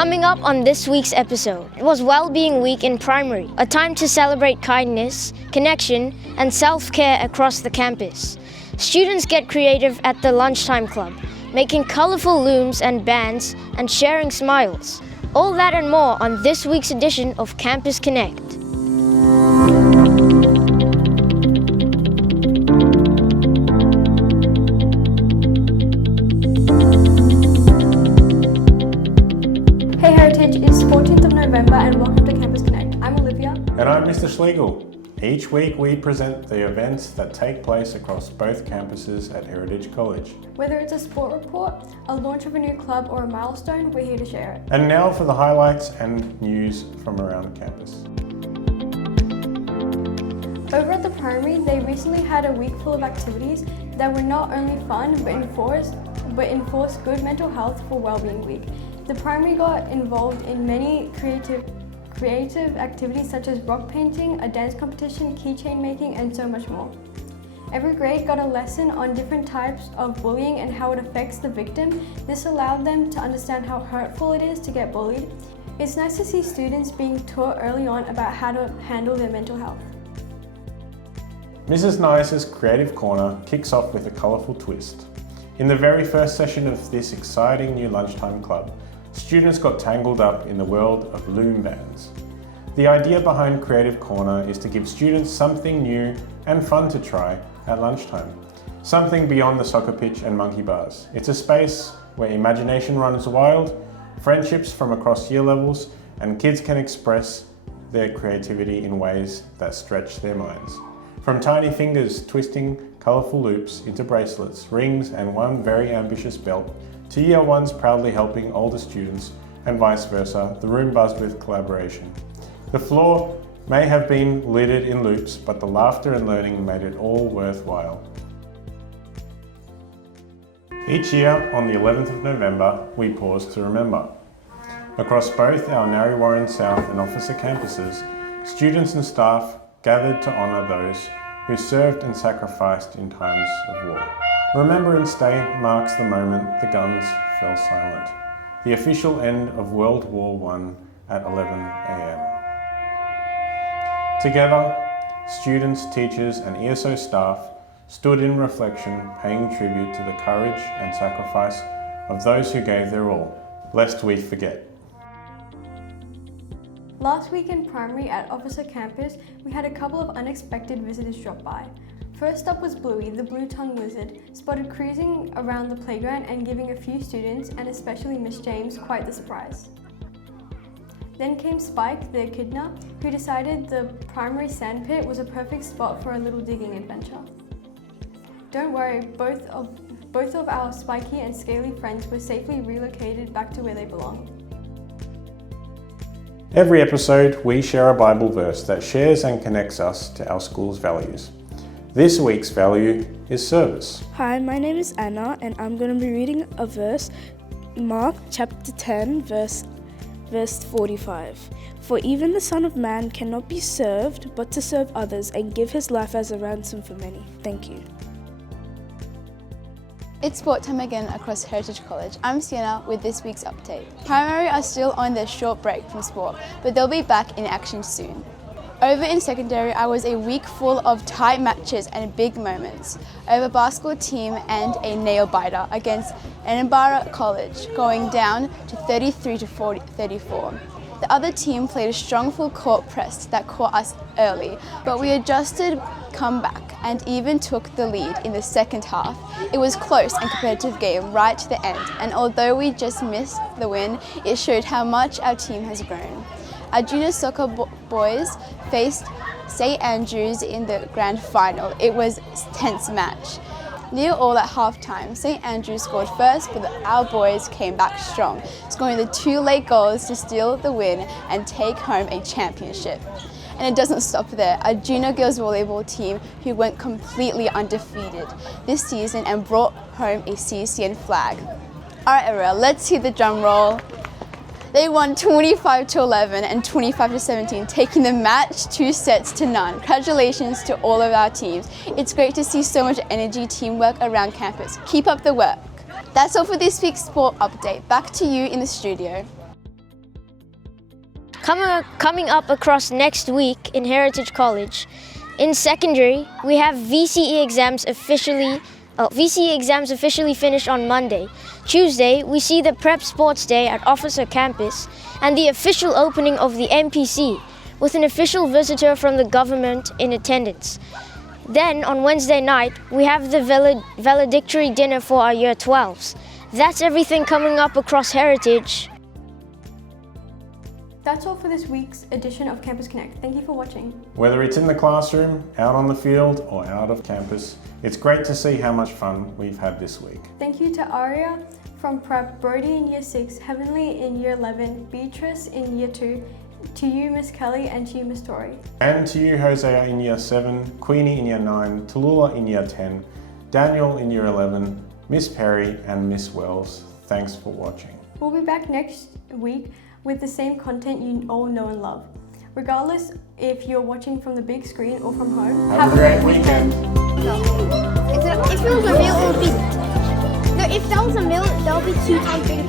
Coming up on this week's episode, it was Wellbeing Week in primary, a time to celebrate kindness, connection, and self-care across the campus. Students get creative at the lunchtime club, making colourful looms and bands and sharing smiles. All that and more on this week's edition of Campus Connect. Hey Heritage, it's 14th of November and welcome to Campus Connect. I'm Olivia. And I'm Mr. Schlegel. Each week we present the events that take place across both campuses at Heritage College. Whether it's a sport report, a launch of a new club or a milestone, we're here to share it. And now for the highlights and news from around campus. Over at the primary, they recently had a week full of activities that were not only fun but enforced good mental health for Wellbeing Week. The primary got involved in many creative activities such as rock painting, a dance competition, keychain making, and so much more. Every grade got a lesson on different types of bullying and how it affects the victim. This allowed them to understand how hurtful it is to get bullied. It's nice to see students being taught early on about how to handle their mental health. Mrs. Nice's Creative Corner kicks off with a colourful twist. In the very first session of this exciting new lunchtime club, students got tangled up in the world of loom bands. The idea behind Creative Corner is to give students something new and fun to try at lunchtime. Something beyond the soccer pitch and monkey bars. It's a space where imagination runs wild, friendships from across year levels, and kids can express their creativity in ways that stretch their minds. From tiny fingers twisting colourful loops into bracelets, rings, and one very ambitious belt, to year ones proudly helping older students, and vice versa, the room buzzed with collaboration. The floor may have been littered in loops, but the laughter and learning made it all worthwhile. Each year, on the 11th of November, we pause to remember. Across both our Narre Warren South and Officer campuses, students and staff gathered to honour those who served and sacrificed in times of war. Remembrance Day marks the moment the guns fell silent, the official end of World War I at 11 a.m. Together, students, teachers and ESO staff stood in reflection, paying tribute to the courage and sacrifice of those who gave their all, lest we forget. Last week in primary at Officer Campus, we had a couple of unexpected visitors drop by. First up was Bluey, the blue-tongued lizard, spotted cruising around the playground and giving a few students, and especially Miss James, quite the surprise. Then came Spike, the Echidna, who decided the primary sandpit was a perfect spot for a little digging adventure. Don't worry, both of our spiky and scaly friends were safely relocated back to where they belong. Every episode, we share a Bible verse that shares and connects us to our school's values. This week's value is service. Hi, my name is Anna and I'm going to be reading a verse, Mark chapter 10, verse 45. For even the Son of Man cannot be served, but to serve others and give his life as a ransom for many. Thank you. It's sport time again across Heritage College. I'm Sienna with this week's update. Primary are still on their short break from sport, but they'll be back in action soon. Over in secondary, I was a week full of tight matches and big moments over basketball team and a nail biter against Edinburgh College, going down to 33 to 34. The other team played a strong full court press that caught us early, but we adjusted comeback and even took the lead in the second half. It was close and competitive game right to the end, and although we just missed the win, it showed how much our team has grown. Our junior soccer boys faced St. Andrews in the grand final. It was a tense match. Near all at halftime, St. Andrews scored first, but our boys came back strong, scoring the 2 late goals to steal the win and take home a championship. And it doesn't stop there. Our junior girls volleyball team, who went completely undefeated this season and brought home a CCN flag. All right, Ariel, let's hear the drum roll. They won 25-11 and 25-17, taking the match 2 sets to none. Congratulations to all of our teams. It's great to see so much energy, teamwork around campus. Keep up the work. That's all for this week's sport update. Back to you in the studio. Coming up across next week in Heritage College. In secondary, we have VCE exams officially finished on Monday. Tuesday, we see the Prep Sports Day at Officer Campus and the official opening of the MPC with an official visitor from the government in attendance. Then, on Wednesday night, we have the valedictory dinner for our Year 12s. That's everything coming up across Heritage. That's all for this week's edition of Campus Connect. Thank you for watching. Whether it's in the classroom, out on the field, or out of campus, it's great to see how much fun we've had this week. Thank you to Aria from Prep, Brody in Year 6, Heavenly in Year 11, Beatrice in Year 2, to you, Miss Kelly, and to you, Miss Tori. And to you, Hosea in Year 7, Queenie in Year 9, Tallulah in Year 10, Daniel in Year 11, Miss Perry and Miss Wells. Thanks for watching. We'll be back next week with the same content you all know and love. Regardless if you're watching from the big screen or from home, Have a great weekend. If it was a meal, it would be... No, if that was a meal, that would be 2 times bigger.